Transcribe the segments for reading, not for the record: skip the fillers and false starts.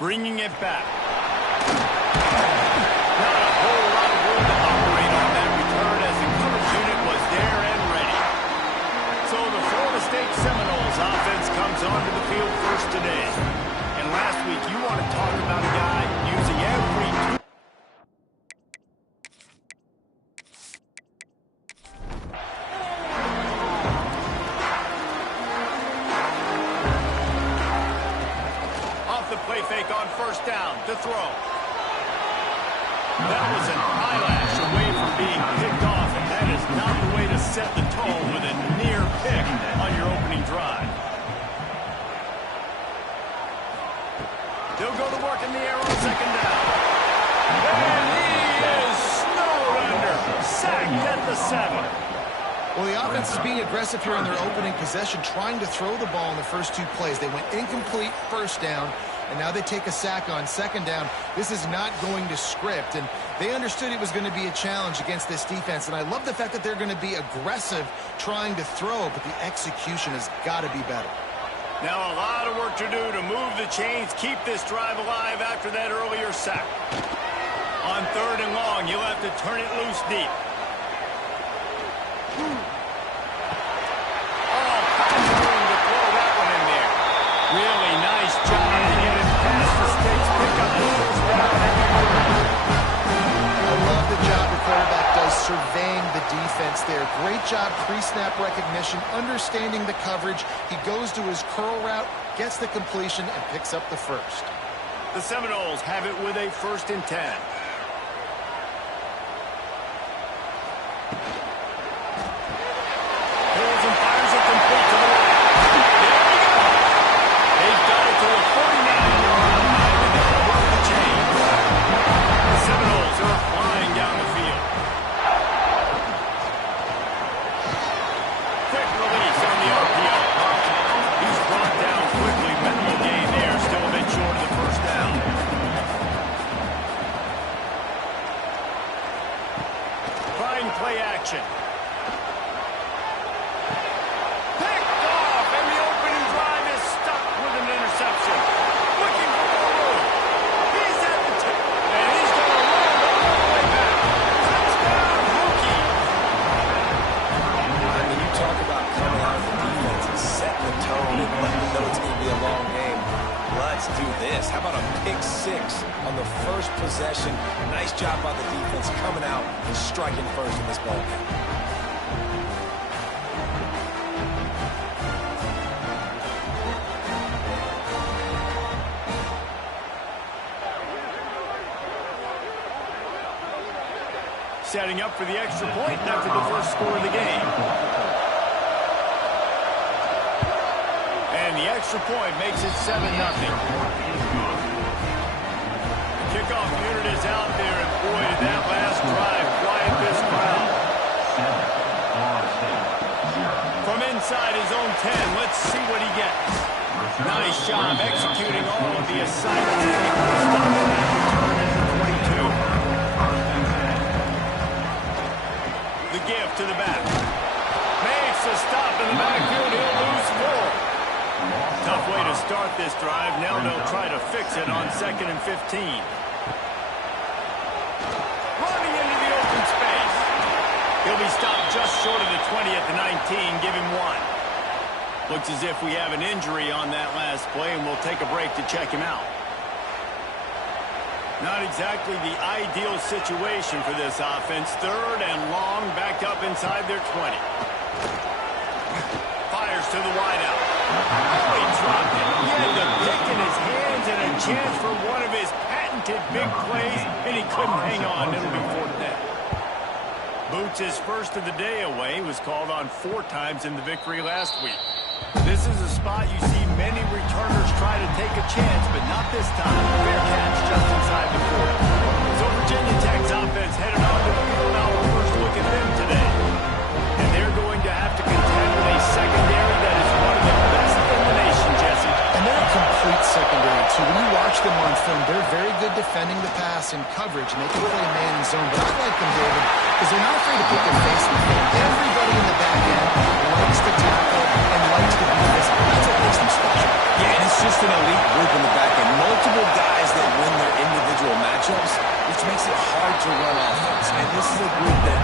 Bringing it back. Not a whole lot of room to operate on that return as the coverage unit was there and ready. So the Florida State Seminoles offense comes onto the field first today. And last week, you want to talk about a guy using every tool. The play fake on first down to throw. That was an eyelash away from being picked off, and that is not the way to set the tone with a near pick on your opening drive. They'll go to work in the air on second down. And he is snowed under. Sacked at the 7. Well, the offense is being aggressive here on their opening possession, trying to throw the ball in the first 2 plays. They went incomplete first down, and now they take a sack on second down. This is not going to script, and they understood it was going to be a challenge against this defense. And I love the fact that they're going to be aggressive trying to throw, but the execution has got to be better. Now a lot of work to do to move the chains, keep this drive alive after that earlier sack. On third and long, you'll have to turn it loose deep. Oh, room to throw that one in there. Really nice job to get it past mistakes, pick up the first down. I love the job the quarterback does surveying the defense there. Great job pre-snap recognition, understanding the coverage. He goes to his curl route, gets the completion, and picks up the first. The Seminoles have it with a 1st and 10. Play action. Picked off, and the opening drive is stopped with an interception. Looking for more room. He's at the tip, and he's going to run all the way back. Touchdown, Hokie. I mean, you talk about coming out of the defense and setting the tone and letting them know it's going to be a long game. Let's do this. How about a pick 6 on the first possession? Nice job by the defense coming out and striking first in this ball game. Setting up for the extra point after the first score of the game. And the extra point makes it 7-0. Kickoff unit is out there, and boy, did that last drive quiet this crowd. From inside his own 10, let's see what he gets. Nice job executing all of the assignments. Stop that return at the 22. The give to the back. Makes a stop in the backfield. He'll lose 4. Tough way to start this drive. Now they'll try to fix it on 2nd and 15. Running into the open space. He'll be stopped just short of the 20 at the 19. Give him 1. Looks as if we have an injury on that last play, and we'll take a break to check him out. Not exactly the ideal situation for this offense. 3rd and long, backed up inside their 20. Fires to the wideout. Oh, he dropped it. He had the pick in his hands and a chance for one of his patented big plays, and he couldn't hang on. It'll be 4th down. Boots, his first of the day away, was called on 4 times in the victory last week. This is a spot you see many returners try to take a chance, but not this time. Fair catch just inside the 40. So Virginia Tech's offense headed on to the field. Now we'll first look at them today. And they're going to have to contend with a secondary that is one of the best in the nation, Jesse. And they're a complete secondary, too. When you watch them on film, they're very good defending the pass and coverage, and they can play man and zone. But I like them, David, because they're not afraid to put their face in the field. Everybody in the back end likes to tackle and likes to do this. That's what makes them special. Yeah, and it's just an elite group in the back end. Multiple guys to run offense. And this is a group that,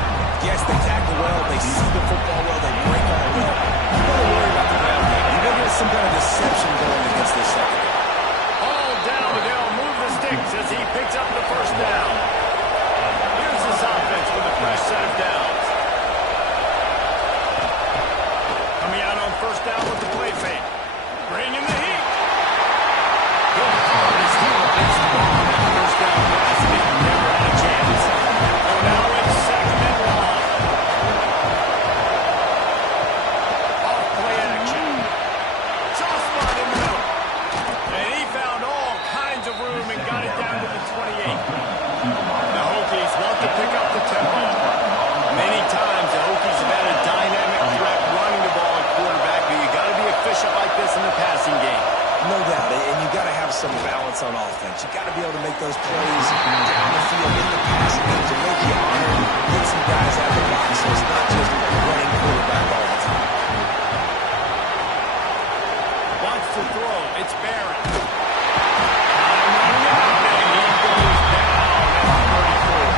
yes, they tackle well, they see the football well, they break on it well. You got to worry about the ground game. You're going to get some kind of deception going against this secondary. All down, but they'll move the sticks as he picks up the first down. Here's his offense with a fresh set of downs. Coming out on first down with the play fake. Bringing the heat. Going hard as he rides the ball on that first down pass. He never had a chance. So now it's second and long. Off play action. Soft spot in the middle. And he found all kinds of room and got it down to the 28. The Hokies want to pick up the tempo. Many times the Hokies have had a dynamic threat running the ball at quarterback, but you got to be efficient like this in the passing game. No doubt, and you got to have some balance on offense. You got to be able to make those plays down the field in the passing game to make you honor, get some guys out of the box, so it's not just running quarterback all the time. Wants to throw. It's Barrett. Time running out, and he goes down at 34.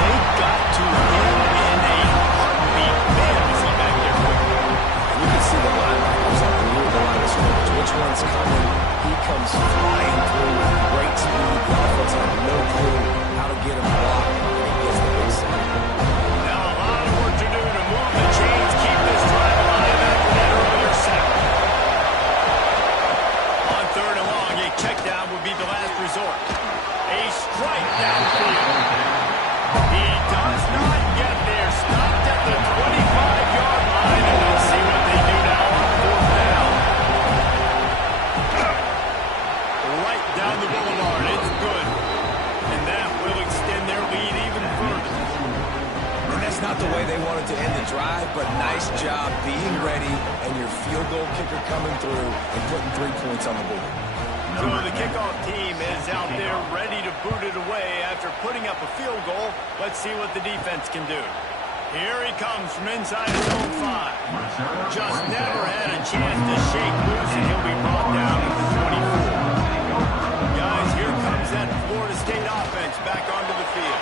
They got to him in a heartbeat. Man, was he back there quick. You can see the linebackers on the near the line of scrimmage. Which one's coming? He comes flying through with great speed. The offense had no clue how to get him blocked, and he gets the big sack. Now a lot of work to do to move the chains, keep this drive alive after that earlier sack. On third and long, a check down would be the last resort. A strike downfield. He does not get there. Stopped at the 25-yard line, and let's see what they do now on fourth down. Right down the boulevard. It's good. And that will extend their lead even further. And that's not the way they wanted to end the drive, but nice job being ready and your field goal kicker coming through and putting 3 points on the board. So the kickoff team is out there ready to boot it away after putting up a field goal. Let's see what the defense can do. Here he comes from inside his own 5. Just never had a chance to shake loose, and he'll be brought down at the 24. Guys, here comes that Florida State offense back onto the field.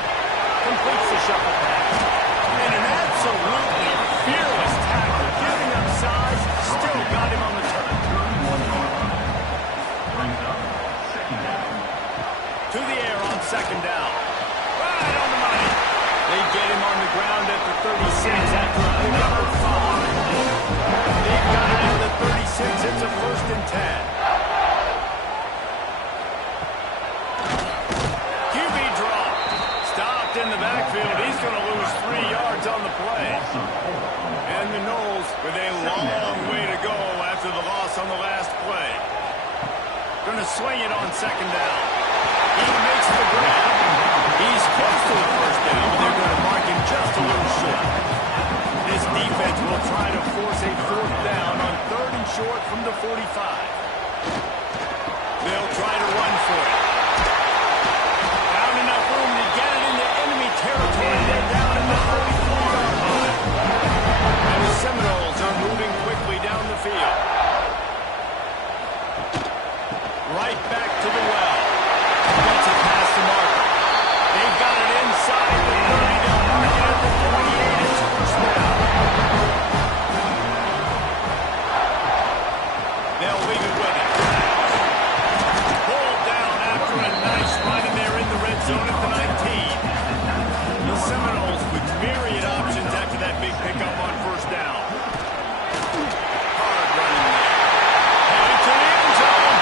Completes the shuffle pass. And an absolutely fearless tackle, giving up size, still got him on the turn. To the air on second down. Right on the money. They get him on the ground at the 36 after a pickup of 5. They've got it at the 36. It's a first and 10. QB draw. Stopped in the backfield. He's going to lose 3 yards on the play. And the Noles with a long way to go after the loss on the last play. Going to swing it on second down. He makes the grab. He's close to the first down, but they're going to mark him just a little short. This defense will try to force a fourth down on third and short from the 45. They'll try to run for it. Found enough room to get it into enemy territory. They're down in the 34-yard line. And the Seminoles are moving quickly down the field. Right back to the well. Gets it past the marker. They've got it inside the 30. They'll mark it at the 28. It's first down. They'll leave it with it. Pulled down after a nice run, and they're in the red zone at the 19. The Seminoles with myriad options after that big pickup on first down. Hard running there. Headed to the end zone.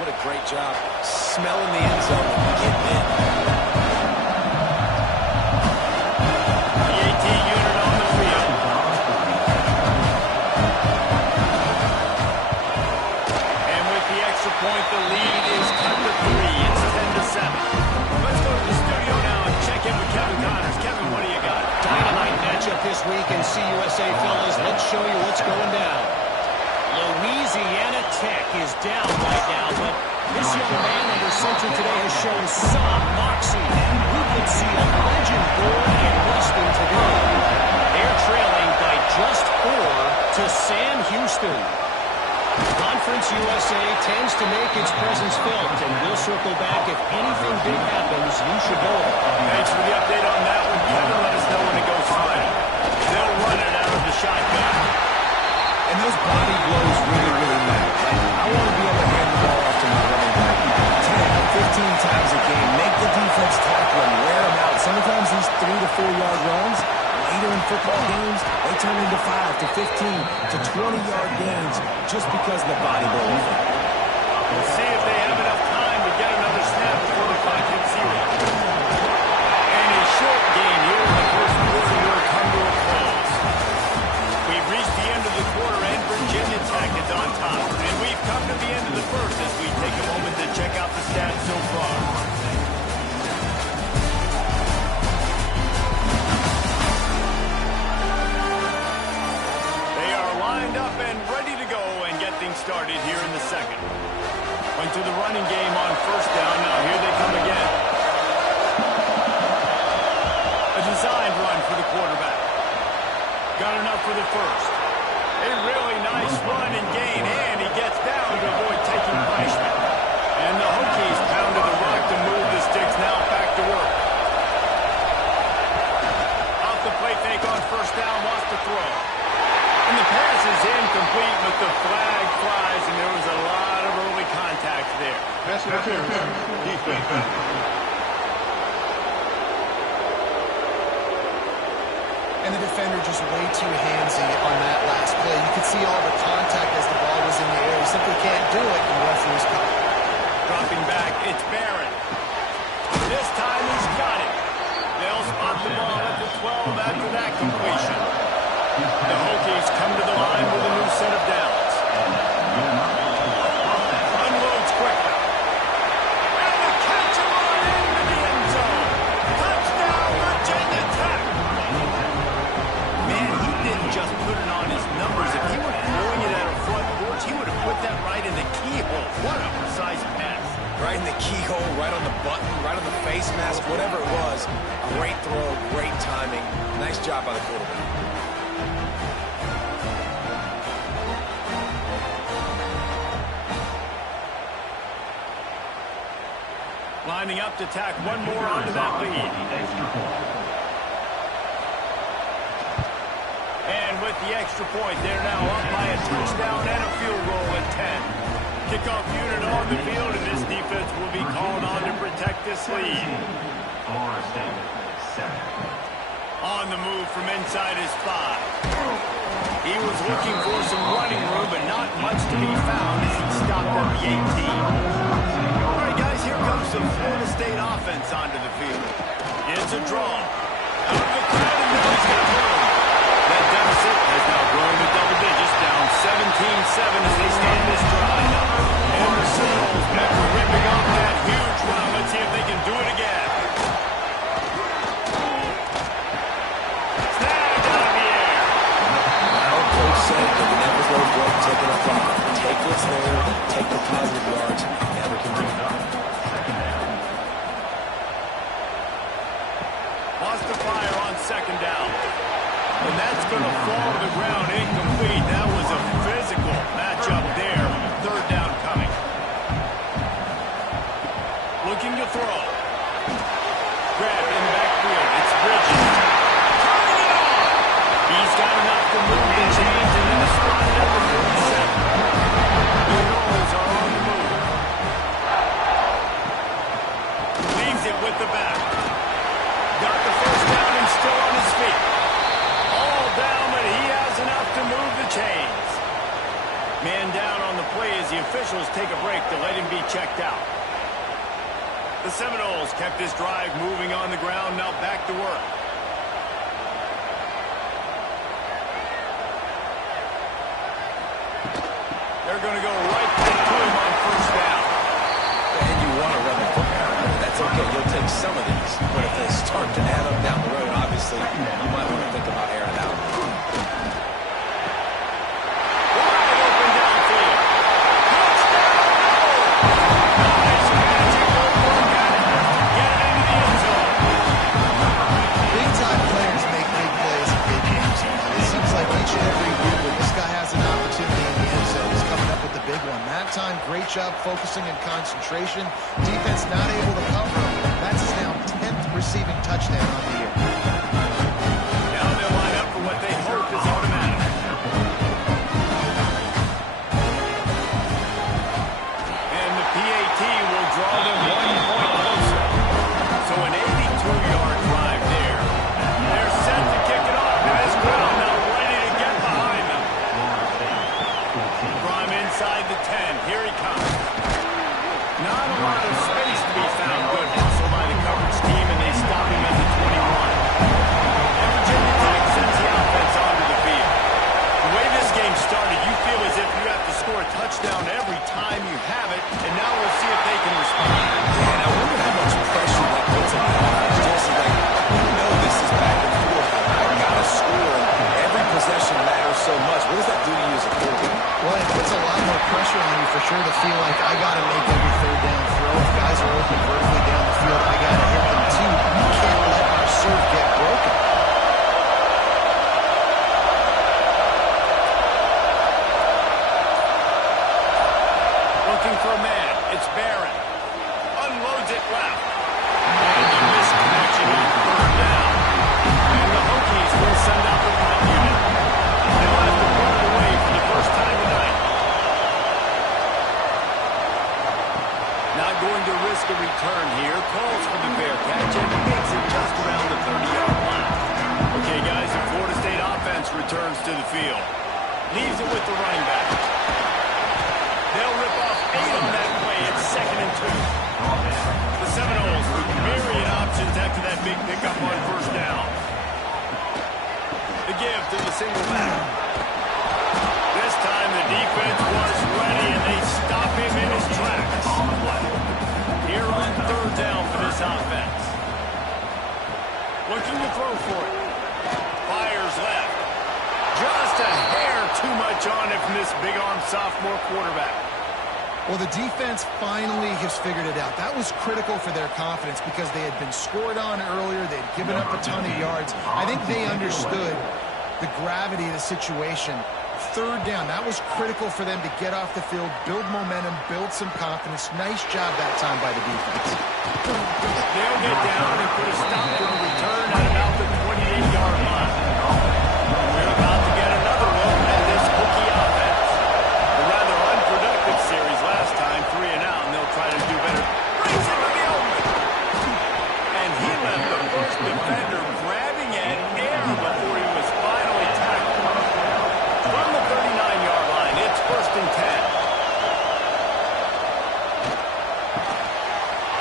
What a great job smelling the end zone and getting in. The 18 unit on the field. And with the extra point, the lead is cut to 3. It's 10-7. Let's go to the studio now and check in with Kevin Connors. Kevin, what do you got? Dynamite matchup this week in CUSA, fellas. Let's show you what's going down. Louisiana Tech is down right now, but This young man under center today has shown some moxie. We could see a legend born and resting today. They're trailing by just 4 to Sam Houston. Conference USA tends to make its presence felt, and we'll circle back if anything big happens. You should know it. Thanks for the update on that one. Kevin, let us know when it goes final. They'll run it out of the shotgun. And those body blows really, really matter. Like, I want to be able to hand the ball off to my running back 10, 15 times a game. Make the defense tackle and wear them out. Sometimes these 3 to 4 yard runs, later in football games, they turn into 5 to 15 to 20-yard gains just because of the body blow effect. We'll see if they have enough time to get another snap before the clock hits 0. And a short game here in the first quarter will come to a close. We've reached the end of the quarter, and Virginia Tech is on top. And we've come to the end of the first as we take a moment to check out the stats so far. They are lined up and ready to go and get things started here in the second. Went to the running game on first down. Now here they come again. A designed run for the quarterback. Got enough for the first. A really nice run and gain, and he gets down to avoid taking punishment. And the Hokies pounded the rock to move the sticks. Now back to work. Off the play fake on first down, wants to throw. And the pass is incomplete, but the flag flies, and there was a lot of early contact there. Pass interference. Defense. And the defender just way too handsy on that last play. You could see all the contact as the ball was in the air. He simply can't do it, and the referee's caught. Dropping back, it's Barrett. This time he's got it. They'll spot the ball at the 12 after that completion. The Hokies come to the line with a new set of downs. Unloads quickly. And a catch on into the end zone. Touchdown, Virginia Tech. Man, he didn't just put it on his numbers. If he were throwing it at a front porch, he would have put that right in the keyhole. What a precise pass. Right in the keyhole, right on the button, right on the face mask, whatever it was. Great throw, great timing. Nice job by the quarterback. Lining up to tack one more onto that lead. And with the extra point, they're now up by a touchdown and a field goal at 10. Kickoff unit on the field, and this defense will be called on to protect this lead. On the move from inside his 5. He was looking for some running room, but not much to be found as he stopped at the 18. All right, guys, here comes some Florida State offense onto the field. It's a draw. Out of the crowd, and now he's got room. That deficit has now grown to double digits, down 17-7 as they start this drive. And the Seminoles back to ripping off that huge run. Let's see if they can do it again. Snagged out of the air. Our coach said that the never go broke taking a flyer. Take what's there, take the positive yards, never can do it. Lost the fire on second down. And that's going to fall to the ground incomplete. That was a physical matchup there. Third down coming. Looking to throw. Grab in the backfield. It's Bridges. Turning it on. He's got enough to move the chains and then spotted at the 47. The Noles are on the move. Leaves it with the back. Got the first down and still on his feet. All down, but he has enough to move the chains. Man down on the play as the officials take a break to let him be checked out. The Seminoles kept this drive moving on the ground, now back to work. They're going to go right back to him on first down. And you want to run the football. That's okay. You'll take some of these. But if they start to add up down the road, obviously, you might want to think about airing it out. Wide open downfield. Touchdown! time. Great job focusing and concentration. Defense not able to cover him. That's his now 10th receiving touchdown on the year. Now they'll line up for what they hope is automatic. And the PAT will draw them 1 point closer. So an 82-yard drive there. They're set to kick it off. And this crowd now ready to get behind them. From inside the 10. Here he comes. Not a lot of space to be found. Good hustle by the coverage team, and they stop him at the 21. And Virginia Tech sends the offense onto the field. The way this game started, you feel as if you have to score a touchdown every time you have it, and now we'll see if they can respond. And I wonder how much pressure that puts on the offense. Jesse, like, you know this is back and forth. I gotta score, and every possession matters so much. What does that do to you as a quarterback? Well, it puts a lot more pressure on you for sure to feel like I got to make every third down throw. If guys are open vertically down the field, I got to hit them too. You can't let our serve get broken. Looking for a man. It's Barron. Unloads it left. And a misconnection on third down. And the Hokies will send out the punt unit. They'll have to put it away for the first time tonight. Not going to risk a return here. Calls for the Bearcats and makes it just around the 30-yard line. Okay, guys, the Florida State offense returns to the field. Leaves it with the running back. They'll rip off 8 on that play. It's 2nd and 2. The Seminoles with myriad options after that big pickup on first down. The give to the single back. This time the defense was ready, and they stop him in his tracks. Here on third down for this offense. Looking to throw for it. Fires left. Just a hair too much on it from this big-arm sophomore quarterback. Well, the defense finally has figured it out. That was critical for their confidence because they had been scored on earlier. They'd given up a ton of yards. I think they understood the gravity of the situation. Third down, that was critical for them to get off the field, build momentum, build some confidence. Nice job that time by the defense. They'll get down and put a stop to the return at about the 28-yard line. We're about to get another look at this Hokie offense. A rather unproductive series last time, 3 and out, and they'll try to do better. Brings it to the open. And he left the first defender grabbing at air before he was finally tackled. From the 39-yard line, it's 1st and 10.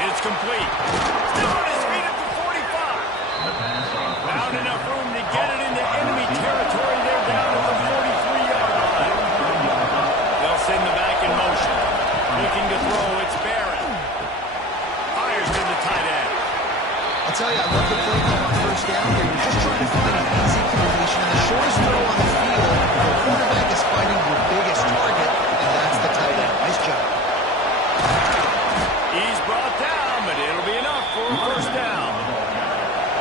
It's complete. Still on his feet at the 45. Found enough room to get it into enemy territory. They're down at the 43-yard line. They'll send the back in motion. Looking to throw, it's Barron. Fires to the tight end. I'll tell you, I love the play call on first down here. You're just trying to find an easy completion. And the shortest throw on the field, the quarterback is fighting your biggest target, and that's the tight end. Nice job. He's brought down, but it'll be enough for a first down.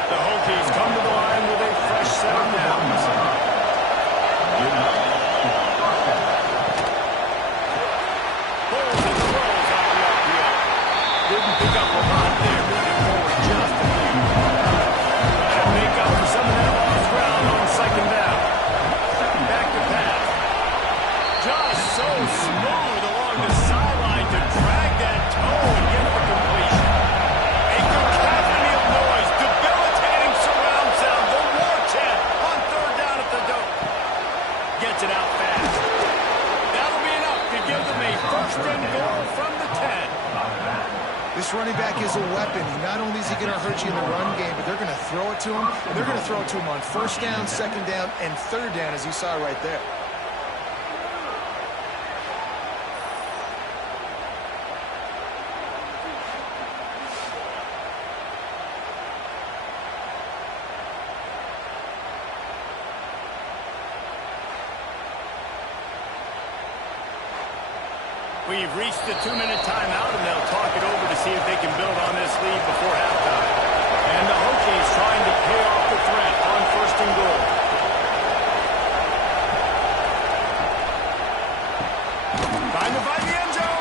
The Hokies come to the line with a fresh set of downs. Pulls and throws out the upfield. Didn't pick up a lot there, moving forward just a few. And a make up for some of that lost ground on 2nd down. Back to pass. Just so smooth along the sideline to drag that toe and get the completion. A cacophony of noise, debilitating surround sound, the war chant on third down at the dope. Gets it out fast. That'll be enough to give them a 1st and goal from the 10. This running back is a weapon. Not only is he going to hurt you in the run game, but they're going to throw it to him. And they're going to throw it to him on 1st down, 2nd down, and 3rd down, as you saw right there. We've reached the 2-minute timeout, and they'll talk it over to see if they can build on this lead before halftime. And the Hokies trying to pay off the threat on 1st and goal. Trying to find the end zone.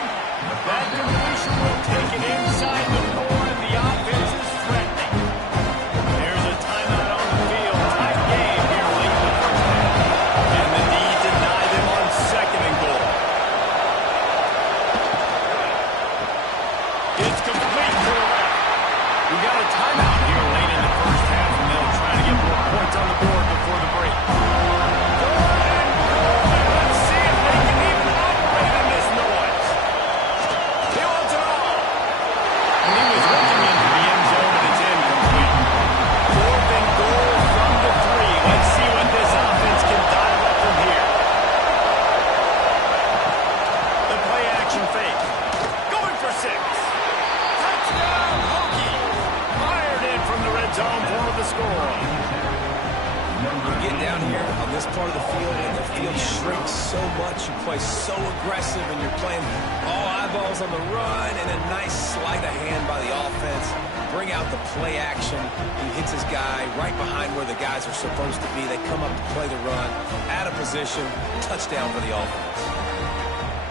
You get down here on this part of the field, and the field shrinks so much. You play so aggressive, and you're playing all eyeballs on the run, and a nice sleight of hand by the offense. Bring out the play action. He hits his guy right behind where the guys are supposed to be. They come up to play the run, out of position, touchdown for the offense.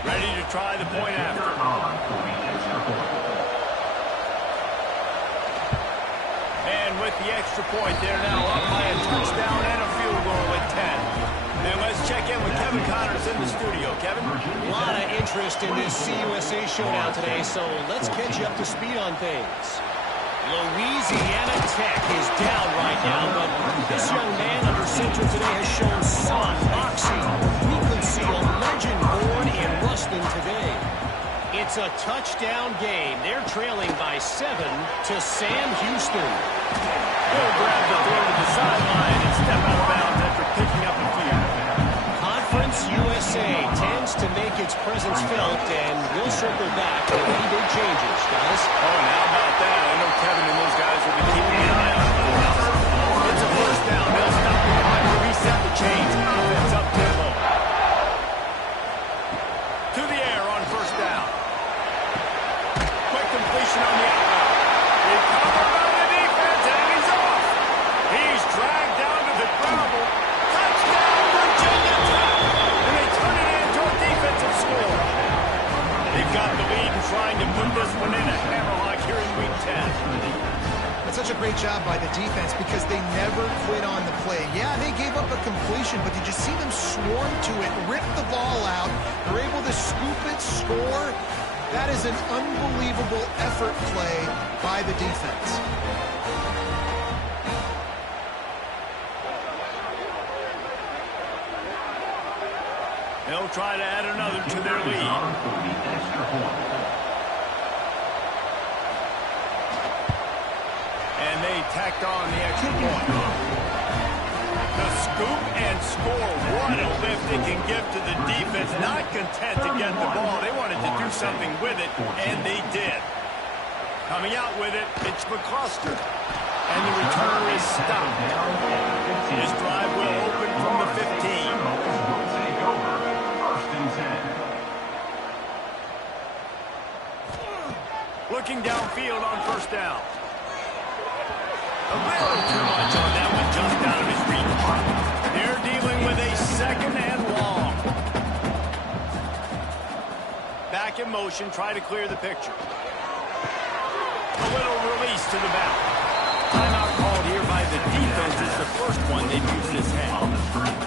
Ready to try the point after. And with the extra point, they're now up by a touchdown and a field goal with 10. And let's check in with Kevin Connors in the studio. Kevin? A lot of interest in this CUSA showdown today, so let's catch you up to speed on things. Louisiana Tech is down right now, but this young man under center today has shown some moxie. We could see a legend born in Ruston today. It's a touchdown game. They're trailing by 7 to Sam Houston. He'll grab the throw to the sideline and step out of bounds after picking up a few. Conference USA tends to make its presence felt, and we'll circle back with any big changes, guys. Oh, and how about that? I know Kevin and those guys will be keeping an eye on it. It's a first down. They'll stop the clock to reset the chains. Offense up tempo. To the air on first down. Quick completion on the outlet. Recovered by the defense, and he's off. He's dragged down to the gravel. Touchdown, Virginia Tech. And they turn it into a defensive score. They've got the lead and trying to put this one in a hammerlock here in Week 10. That's such a great job by the defense because they never quit on the play. Yeah, they gave up a completion, but did you see them swarm to it, rip the ball out? They're able to scoop it, score. That is an unbelievable effort play by the defense. They'll try to add another to their lead. And they tacked on the extra point. The scoop and score. What a lift they can give to the defense. Not content to get the ball. They wanted to do something with it, and they did. Coming out with it, it's McCluster. And the returner is stopped. This drive will open from the 15. Looking downfield on first down. A little too much on that one, just out of his reach. They're dealing with a second and long. Back in motion, try to clear the picture. A little release to the back. Timeout called here by the defense is the first one they've used this half.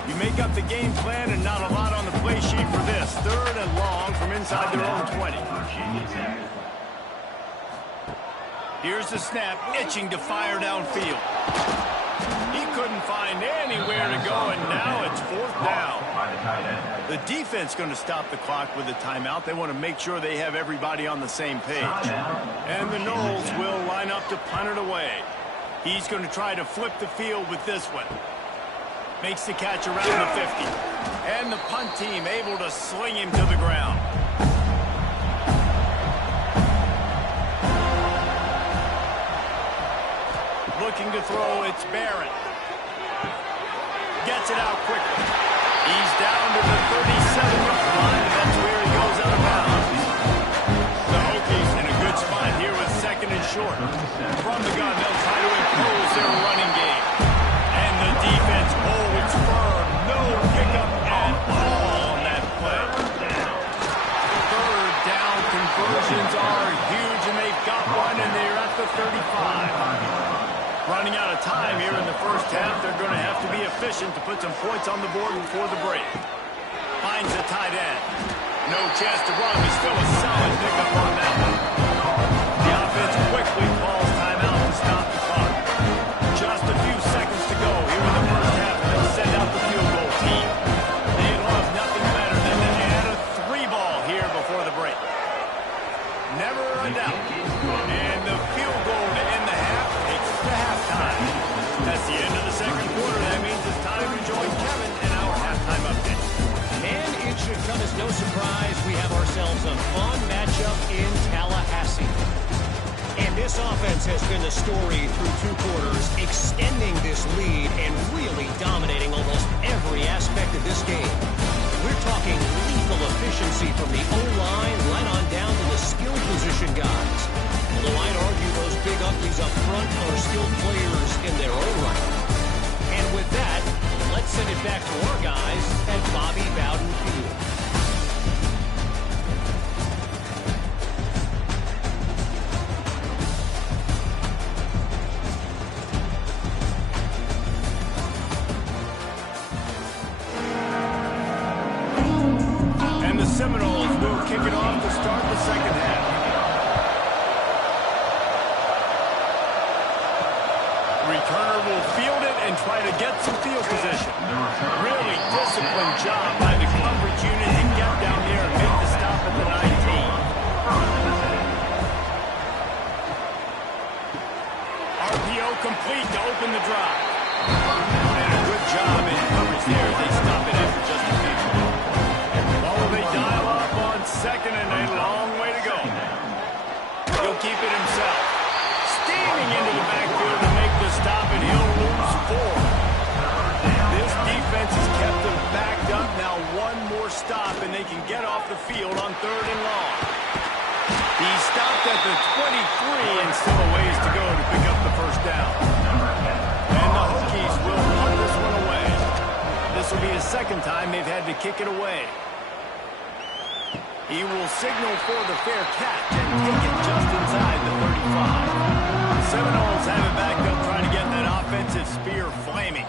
You make up the game plan and not a lot on the play sheet for this. Third and long from inside their own 20. Here's the snap, itching to fire downfield. He couldn't find anywhere to go, and now it's fourth down. The defense going to stop the clock with a timeout. They want to make sure they have everybody on the same page. And the Noles will line up to punt it away. He's going to try to flip the field with this one. Makes the catch around the 50. And the punt team able to sling him to the ground. Looking to throw, it's Barrett. Gets it out quickly. He's down to the 37-yard line, and that's where he goes out of bounds. The Hokies in a good spot here with second and short. From the gun, they'll try to impose their running game. And the defense holds firm. No pickup at all on that play. Third down conversions are huge, and they've got one, and they're at the 35. Running out of time here in the first half. They're going to have to be efficient to put some points on the board before the break. Finds the tight end. No chance to run, but still a solid pickup on that one. The offense quickly calls timeout to stop the clock. Just a few seconds to go here in the first half. They'll send out the field goal team. They'd love nothing better than to add a 3-ball here before the break. Never a doubt. And the field goal to end the half takes to halftime. That's the end of the second quarter. That means it's time to join Kevin in our halftime update. And it should come as no surprise we have ourselves a fun matchup in Tallahassee. And this offense has been the story through 2 quarters, extending this lead and really dominating. players up front are skilled players in their own right. And with that, let's send it back to our guys at Bobby Bowden Field. And the Seminoles will kick it off to start the second half. Returner will field it and try to get some field position. Really disciplined job by the coverage unit to get down there and make the stop at the 19. RPO complete to open the drive. And a good job in coverage there. They stop it after just a few. Oh, they dial up on second and a long way to go. He'll keep it himself. Steaming into the backfield to make the stop, and he'll lose 4. This defense has kept them backed up. Now one more stop, and they can get off the field on 3rd and long. He stopped at the 23, and still a ways to go to pick up the first down. And the Hokies will punt this one away. This will be the second time they've had to kick it away. He will signal for the fair catch and take it just inside the 35. The Seminoles have it back up trying to get that offensive spear flaming.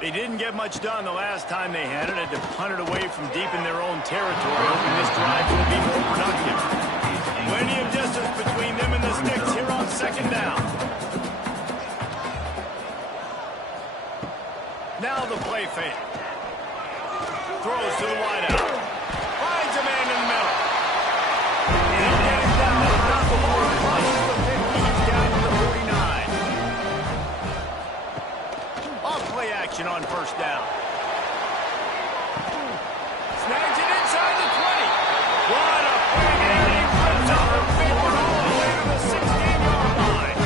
They didn't get much done the last time they had it. Had to punt it away from deep in their own territory, hoping this drive will be more productive. Plenty of distance between them and the sticks here on second down. Now the play fake. Throws to the wideout. Finds a man in the middle. And he'll get it down. Not the more crosses the 50. He's down to the 49. Off play action on first down. Snags it inside the 20. What a play there. He flips up and forward all the way to the 16-yard line.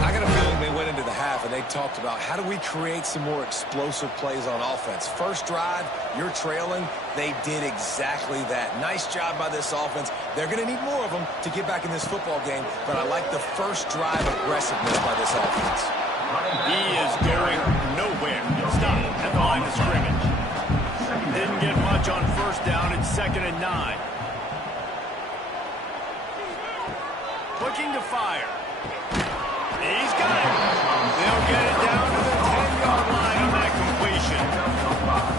I got a feeling they went into the half and they talked about how do we create some more explosive plays on offense. First drive, you're trailing. They did exactly that. Nice job by this offense. They're going to need more of them to get back in this football game, but I like the first drive aggressiveness by this offense. He is going nowhere. Stop at the line of scrimmage. Didn't get much on first down. It's 2nd and 9. Looking to fire. He's got it. They'll get it down to the 10-yard line on that completion.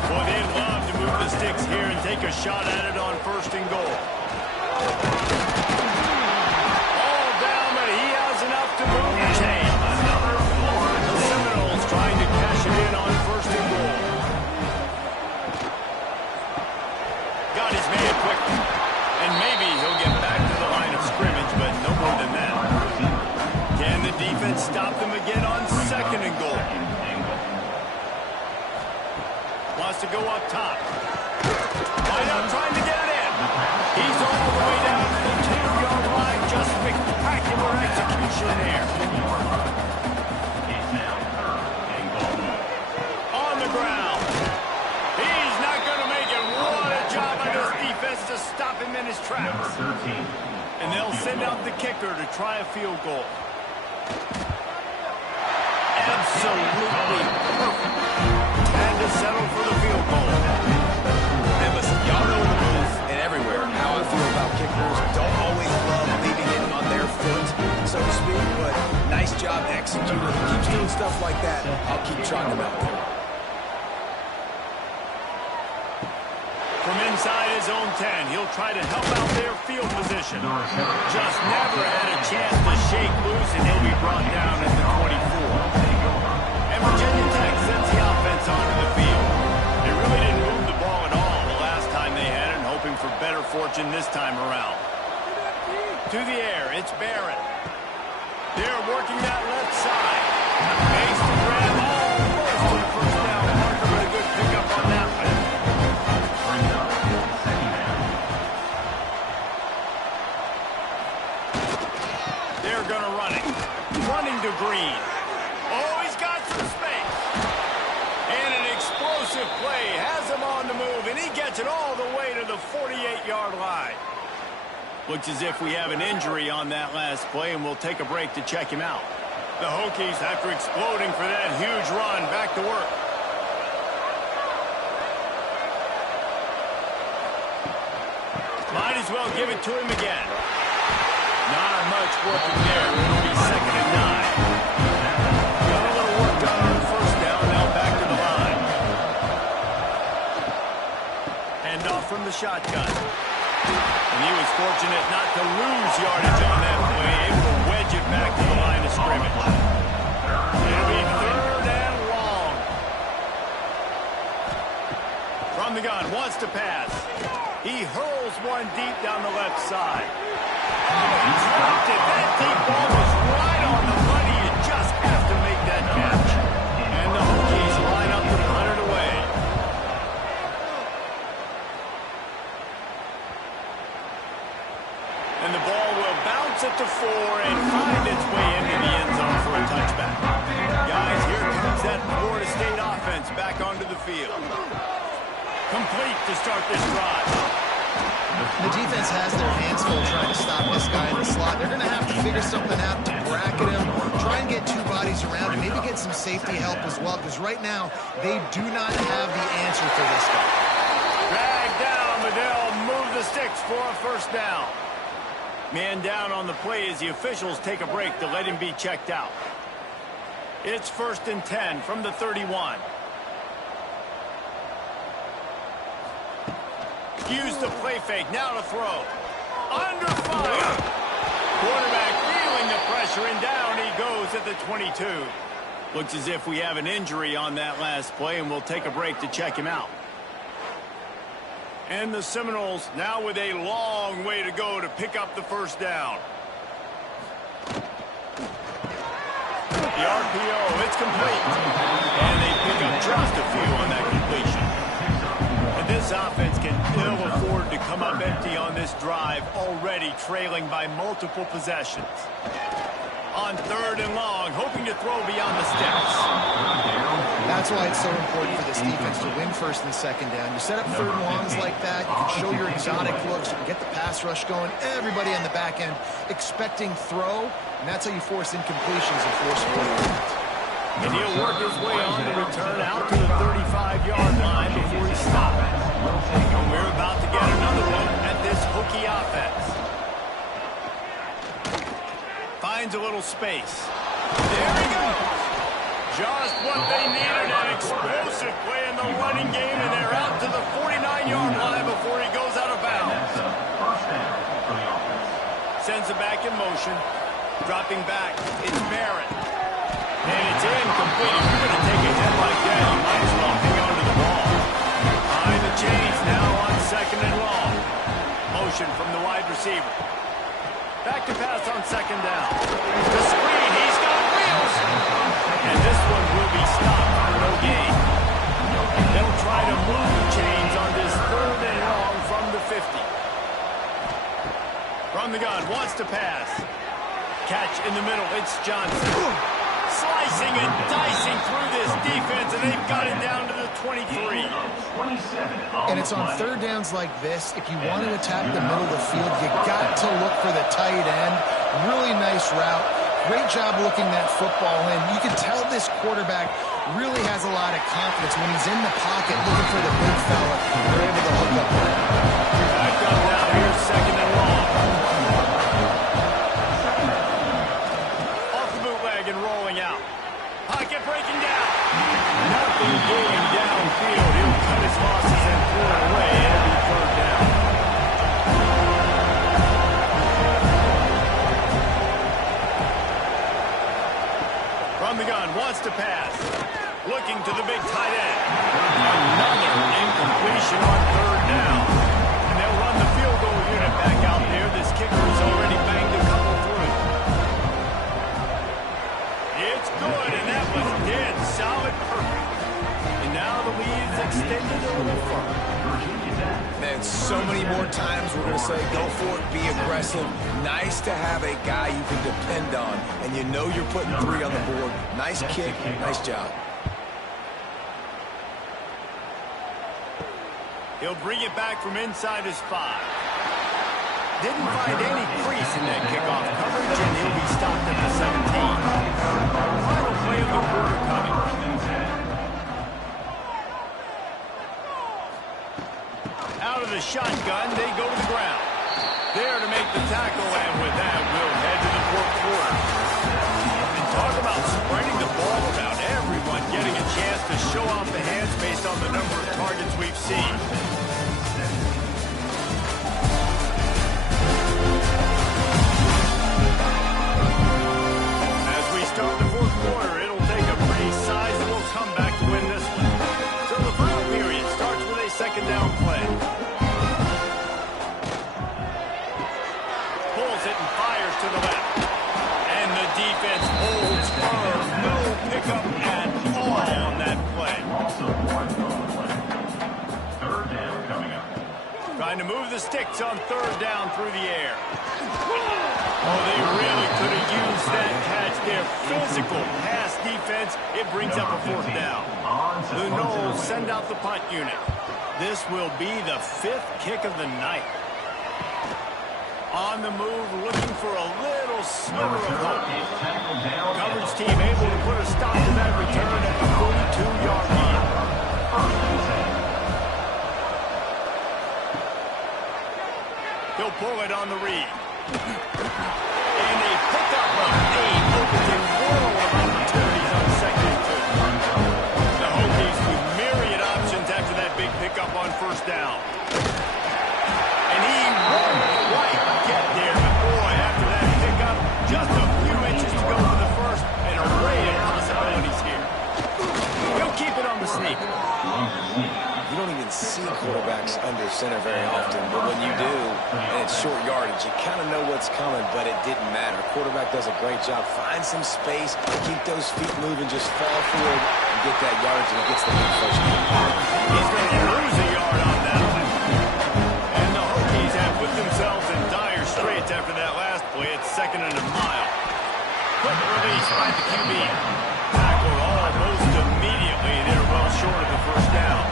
Boy, they'd love to move the sticks here and take a shot at it on 1st and goal. All down, but he has enough to move the chains. The Seminoles trying to cash it in on 1st and goal. Got his man quickly. And maybe he'll get back to the line of scrimmage, but no more than that. Can the defense stop them again on 2nd and goal? Wants to go up top. Wide out trying to get it in. He's all the way down to the 2-yard line. Just spectacular execution there. On the ground. He's not going to make it. What a job by this defense to stop him in his tracks. And they'll send out the kicker to try a field goal. Absolutely perfect. Had to settle for the field goal. And listen, y'all know in the booth and everywhere how I feel about kickers. Don't always love leaving it on their foot, so to speak, but nice job executing. If he keeps doing stuff like that, I'll keep trying him out there. From inside his own 10, he'll try to help out their field position. Just never had a chance to shake loose, and he'll be brought down at the 24. And Virginia Tech sends the offense onto the field. They really didn't move the ball at all the last time they had it, and hoping for better fortune this time around. To the air, it's Barrett. They're working that left side. Base to grab almost to the first down marker, but a good pickup on that one. They're going to run it. Running to Green. Oh, he's got some space. And an explosive play. Has him on the move, and he gets it all the way to the 48-yard line. Looks as if we have an injury on that last play, and we'll take a break to check him out. The Hokies, after exploding for that huge run, back to work. Might as well give it to him again. Not much working there. It'll be 2nd and 9. Got a little work done on the first down. Now back to the line. Hand off from the shotgun. And he was fortunate not to lose yardage on that play. Able to wedge it back to the line of scrimmage. It'll be 3rd and long. From the gun, wants to pass. He hurls one deep down the left side. Oh, he dropped it. That deep ball was right on the money. You just have to make that catch. And the Hokies line up to punt it away. And the ball will bounce at the 4 and find its way into the end zone for a touchback. Guys, here comes that Florida State offense back onto the field. Complete to start this drive. The defense has their hands full trying to stop this guy in the slot. They're going to have to figure something out to bracket him, try and get 2 bodies around him, maybe get some safety help as well, because right now they do not have the answer for this guy. Drag down, but they'll move the sticks for a first down. Man down on the play as the officials take a break to let him be checked out. It's 1st and 10 from the 31. Use the play fake, now to throw. Under fire. Quarterback feeling the pressure, and down he goes at the 22. Looks as if we have an injury on that last play, and we'll take a break to check him out. And the Seminoles now with a long way to go to pick up the first down. The RPO, it's complete. And they pick up just a few on that completion. And this offense can ill afford to come up empty on this drive, already trailing by multiple possessions. On 3rd and long, hoping to throw beyond the sticks. That's why it's so important for this defense to win 1st and 2nd down. You set up 3rd and longs like that, you can show your exotic looks, you can get the pass rush going, everybody on the back end expecting throw, and that's how you force incompletions and force points. And he'll work his way on the return out to the 35-yard line before he stops. And we're about to get another look at this Hokie offense. Finds a little space. There he goes. Just what they needed, an explosive play in the running game, and they're out to the 49-yard line before he goes out of bounds. Sends it back in motion. Dropping back, it's Barrett. And it's incomplete. If you're going to take a hit like that, you might as well hang on to the ball. Behind the chains now on 2nd and long. Motion from the wide receiver. Back to pass on 2nd down. The screen, he's got wheels. And this one will be stopped for no gain. They'll try to move the chains on this 3rd and long from the 50. From the gun, wants to pass. Catch in the middle, it's Johnson. Slicing and dicing through this defense, and they've got it down to the 23. And it's on 3rd downs like this, if you want to attack the middle of the field, you got to look for the tight end. Really nice route. Great job looking that football in. You can tell this quarterback really has a lot of confidence when he's in the pocket looking for the big fella. They're able to hook up with him. Back up now, here's 2nd and long. Off the bootleg and rolling out. Pocket breaking down. Nothing going downfield. He'll cut his losses and throw it away. It'll be 3rd down. From the gun, wants to pass. Looking to the big tight end. Another incompletion on 3rd down. And they'll run the field goal unit back out there. This kicker has already banged a couple through. It's good, and that was dead solid perfect. And now the lead's extended a little further. Man, so many more times we're going to say, go for it, be aggressive. Nice to have a guy you can depend on, and you know you're putting 3 on the board. Nice kick, nice job. He'll bring it back from inside his 5. Didn't find any crease in that kickoff coverage, and he'll be stopped at the 17. Final play of the quarter coming. Out of the shotgun, they go to the ground. There to make the tackle, and with that, we'll head to the fourth quarter. And talk about spreading the ball around, everyone getting a chance to show off the hands based on the number of targets we've seen. As we start the fourth quarter, it'll take a pretty sizable comeback to win this one. So the final period starts with a second down play. Pulls it and fires to the left. And the defense holds firm. No pickup at all on that play. Third down coming up. Trying to move the sticks on third down through the air. Oh, they really could have used that catch. Their physical pass defense, it brings up a fourth down. The Knowles send out the punt unit. This will be the 5th kick of the night. On the move, looking for a little sliver of hope. Coverage team able to put a stop to that return at the 42-yard line. He'll pull it on the read. And a pickup of 8 opens a world of opportunities on second and 2. The Hokies with myriad options after that big pickup on first down. And he won't quite get there, but boy, after that pickup, just a few inches to go for the first, an array of possibilities here. He'll keep it on the sneak. You don't even see quarterbacks under center very often, but when you do, and it's short yardage, you kind of know what's coming, but it didn't matter. Quarterback does a great job. Find some space, keep those feet moving, just fall forward and get that yardage, and it gets the big first down. He's going to lose a yard on that one. And the Hokies have put themselves in dire straits after that last play. It's second and a mile. Quick release by the QB. Tackled almost immediately. They're well short of the first down.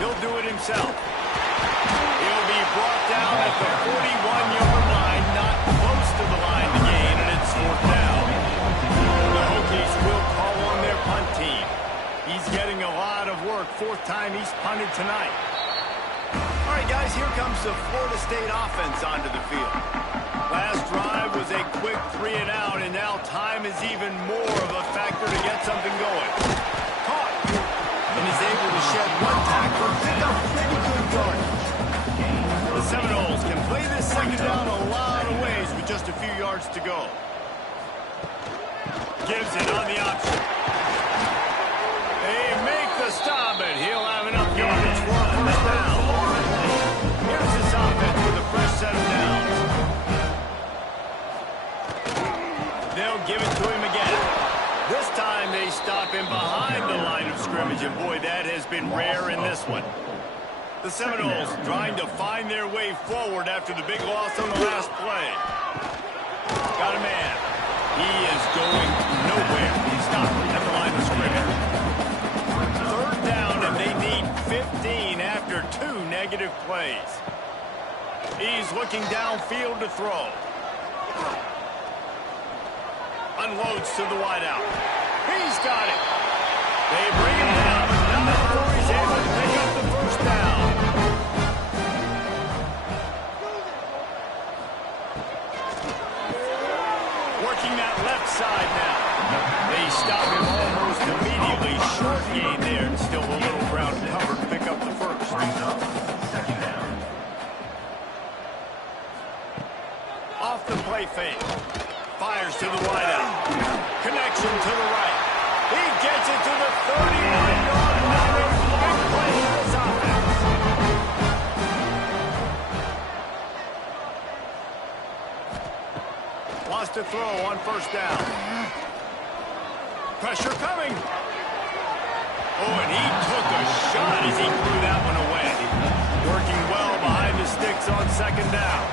He'll do it himself. He'll be brought down at the 41-yard line, not close to the line to gain, and it's fourth down. The Hokies will call on their punt team. He's getting a lot of work. 4th time he's punted tonight. All right, guys, here comes the Florida State offense onto the field. Last drive was a quick 3 and out, and now time is even more of a factor to get something going. Caught. And is able to shed 1 tackle and pick up pretty good yardage. The Seminoles can play this second down a lot of ways with just a few yards to go. Gives it on the option. They make the stop, and he'll have enough yardage for a first down. Here's this offense with a fresh set of downs. They'll give it to him again. This time they stop him behind the line of scrimmage, and boy, that has been rare in this one. The Seminoles trying to find their way forward after the big loss on the last play. Got a man. He is going nowhere. Stopped at the line of scrimmage. Third down, and they need 15 after 2 negative plays. He's looking downfield to throw. Unloads to the wideout. He's got it. They bring him down, but not before he's able to pick up the first down. Working that left side now. They stop him almost immediately. Short gain there, and still a little ground cover to pick up the first. Off the play fake. Fires to the wideout. Connection to the right. He gets it to the 31-yard line. Big play for this offense. Wants to throw on first down. Pressure coming. Oh, and he took a shot as he threw that one away. Working well behind the sticks on second down.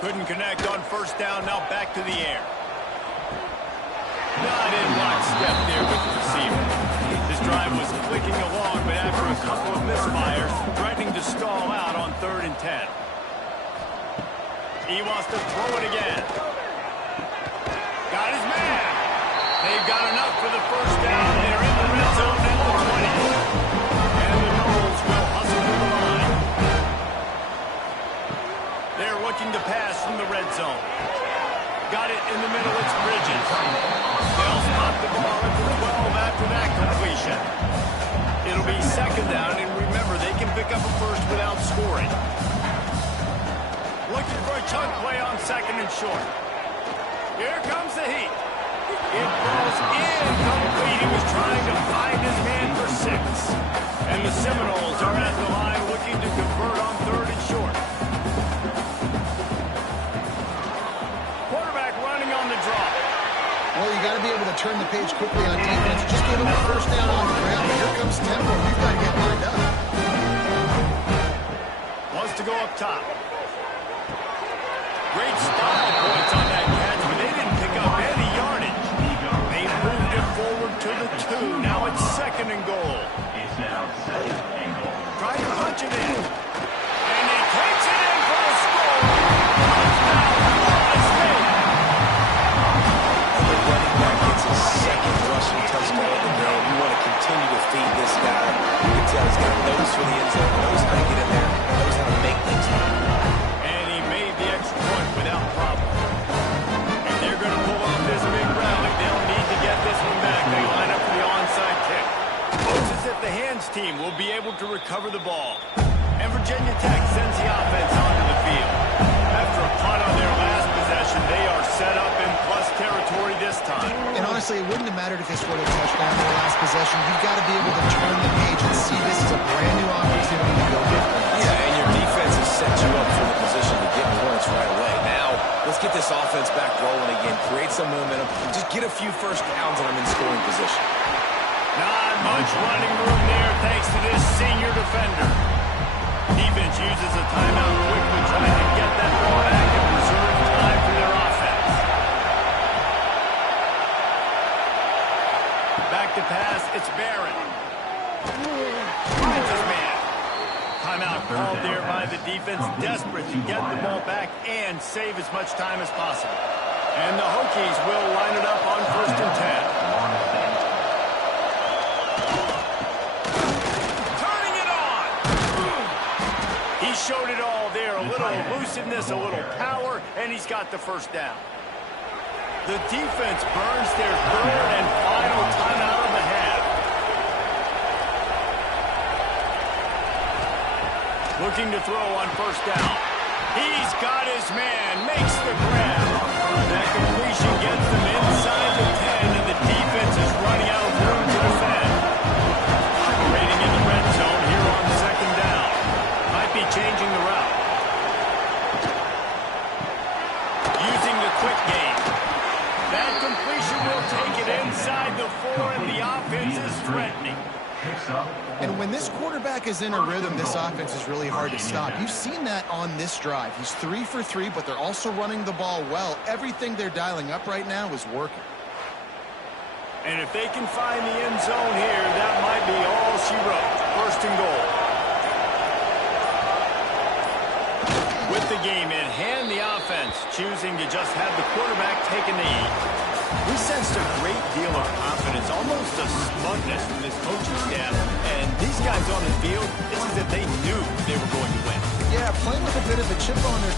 Couldn't connect on first down, now back to the air. Not in lockstep there with the receiver. His drive was clicking along, but after a couple of misfires, threatening to stall out on 3rd and 10. He wants to throw it again. Got his man. They've got enough for the first down. They're in the red zone at the 20. And the Knowles will hustle to the line. They're looking to pass from the red zone. Got it in the middle. It's Bridges. They'll spot the ball at the 12 after that completion. It'll be 2nd down, and remember, they can pick up a first without scoring. Looking for a chunk play on 2nd and short. Here comes the heat. It falls incomplete. He was trying to find his man for 6. And the Seminoles are at the line looking to convert on 3rd and short. Quarterback running on the draw. Well, you got to be able to turn the page quickly on defense. Just give him a first down on the ground. Here comes tempo. You've got to get lined up. Wants to go up top. Great style points on that catch, but they didn't pick up any yardage. They moved it forward to the 2. Now it's 2nd and goal. It's now 2nd and goal. Trying to punch it in. And he takes it in for a score. Touchdown, Florida State. And the running back gets his 2nd rushing touchdown of the game. You want to continue to feed this guy. You can tell he's got a nose for the end zone, knows how to get in there, knows how to make things happen. And he made the extra point without problem. And they're going to pull off this big rally. They'll need to get this one back. They line up for the onside kick. Looks as if the hands team will be able to recover the ball. And Virginia Tech sends the offense onto the field. After a punt on their last possession, they are set up in plus territory this time. And honestly, it wouldn't have mattered if they scored a touchdown in their last possession. You've got to be able to turn the page and see this as a brand new opportunity to go get points. Yeah, and your defense has set you up for the position to get points right away. Now, let's get this offense back rolling again, create some momentum, just get a few first downs and I'm in scoring position. Not much running room there thanks to this senior defender. Defense uses a timeout quickly, trying to get that ball back and preserve time for their offense. Back to pass, it's Barrett. Finds his man. Timeout called there by the defense, desperate to get the ball back and save as much time as possible. And the Hokies will line it up on 1st and 10. Turning it on. He showed it all there, a little elusiveness, a little power, and he's got the first down. The defense burns their 3rd and final timeout of the half. Looking to throw on 1st down. He's got his man, makes the grab. That completion gets them inside the 10, and the defense is running out of room to defend. Operating in the red zone here on 2nd down. Might be changing the route. Using the quick game. That completion will take it inside the 4, and the offense is threatening. And when this quarterback is in a rhythm, this offense is really hard to stop. You've seen that on this drive. He's 3 for 3, but they're also running the ball well. Everything they're dialing up right now is working. And if they can find the end zone here, that might be all she wrote. 1st and goal. With the game in hand, the offense choosing to just have the quarterback taking the lead. We sensed a great deal of confidence, almost a smugness from this coaching staff. And these guys on the field, it's as if they knew they were going to win. Yeah, playing with a bit of a chip on their